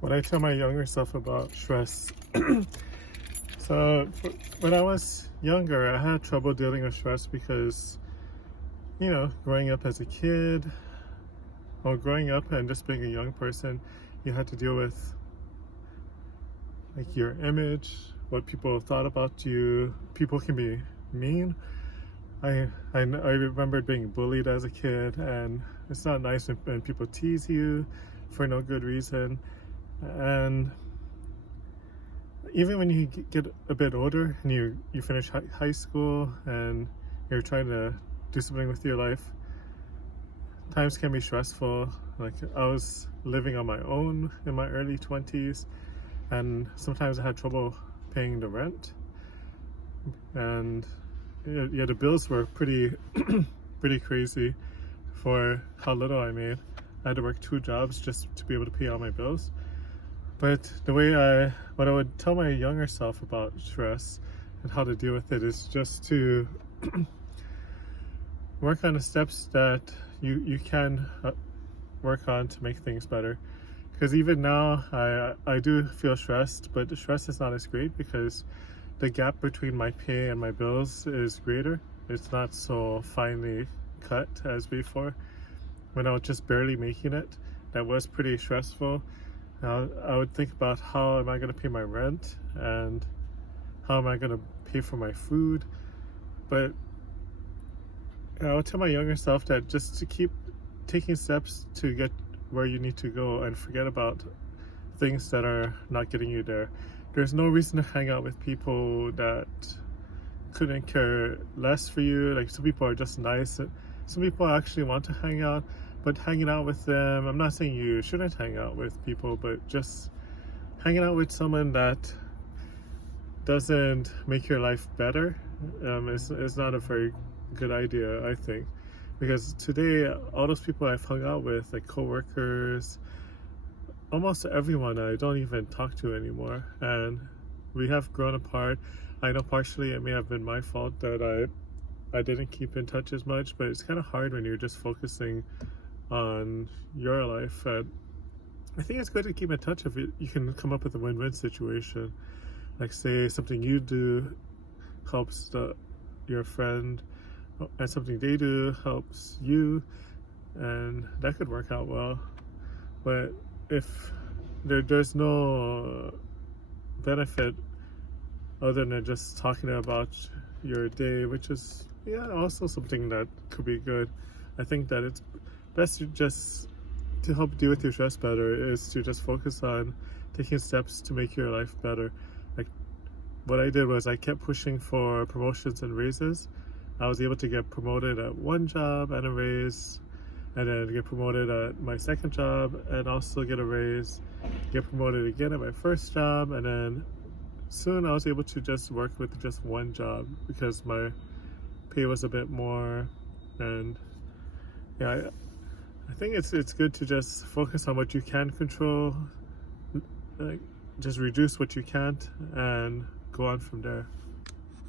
What I tell my younger self about stress. So, when I was younger, I had trouble dealing with stress because, growing up as a kid, or growing up and just being a young person, you had to deal with like your image, what people thought about you. People can be mean. I remember being bullied as a kid, and it's not nice when people tease you for no good reason. And even when you get a bit older and you finish high school and you're trying to do something with your life, times can be stressful. Like, I was living on my own in my early 20s, and sometimes I had trouble paying the rent, and yeah, the bills were pretty pretty crazy for how little I made. I had to work two jobs just to be able to pay all my bills. But what I would tell my younger self about stress and how to deal with it is just to work on the steps that you can work on to make things better. Because even now, I do feel stressed, but the stress is not as great because the gap between my pay and my bills is greater. It's not so finely cut as before. When I was just barely making it, that was pretty stressful. I would think about, how am I going to pay my rent and how am I going to pay for my food. But I would tell my younger self that just to keep taking steps to get where you need to go and forget about things that are not getting you there. There's no reason to hang out with people that couldn't care less for you. Like, some people are just nice. Some people actually want to hang out, but hanging out with them, I'm not saying you shouldn't hang out with people, but just hanging out with someone that doesn't make your life better is not a very good idea, I think. Because today, all those people I've hung out with, like coworkers, almost everyone I don't even talk to anymore, and we have grown apart. I know partially it may have been my fault that I didn't keep in touch as much, but it's kind of hard when you're just focusing on your life. And I think it's good to keep in touch if you can come up with a win-win situation. Like, say something you do helps your friend, and something they do helps you, and that could work out well. But if there's no benefit other than just talking about your day, which is also something that could be good, I think that it's best to help deal with your stress better is to just focus on taking steps to make your life better. Like, what I did was I kept pushing for promotions and raises. I was able to get promoted at one job and a raise, and then get promoted at my second job and also get a raise, get promoted again at my first job, and then soon I was able to just work with just one job because my pay was a bit more. And yeah, I think it's good to just focus on what you can control, like, just reduce what you can't, and go on from there.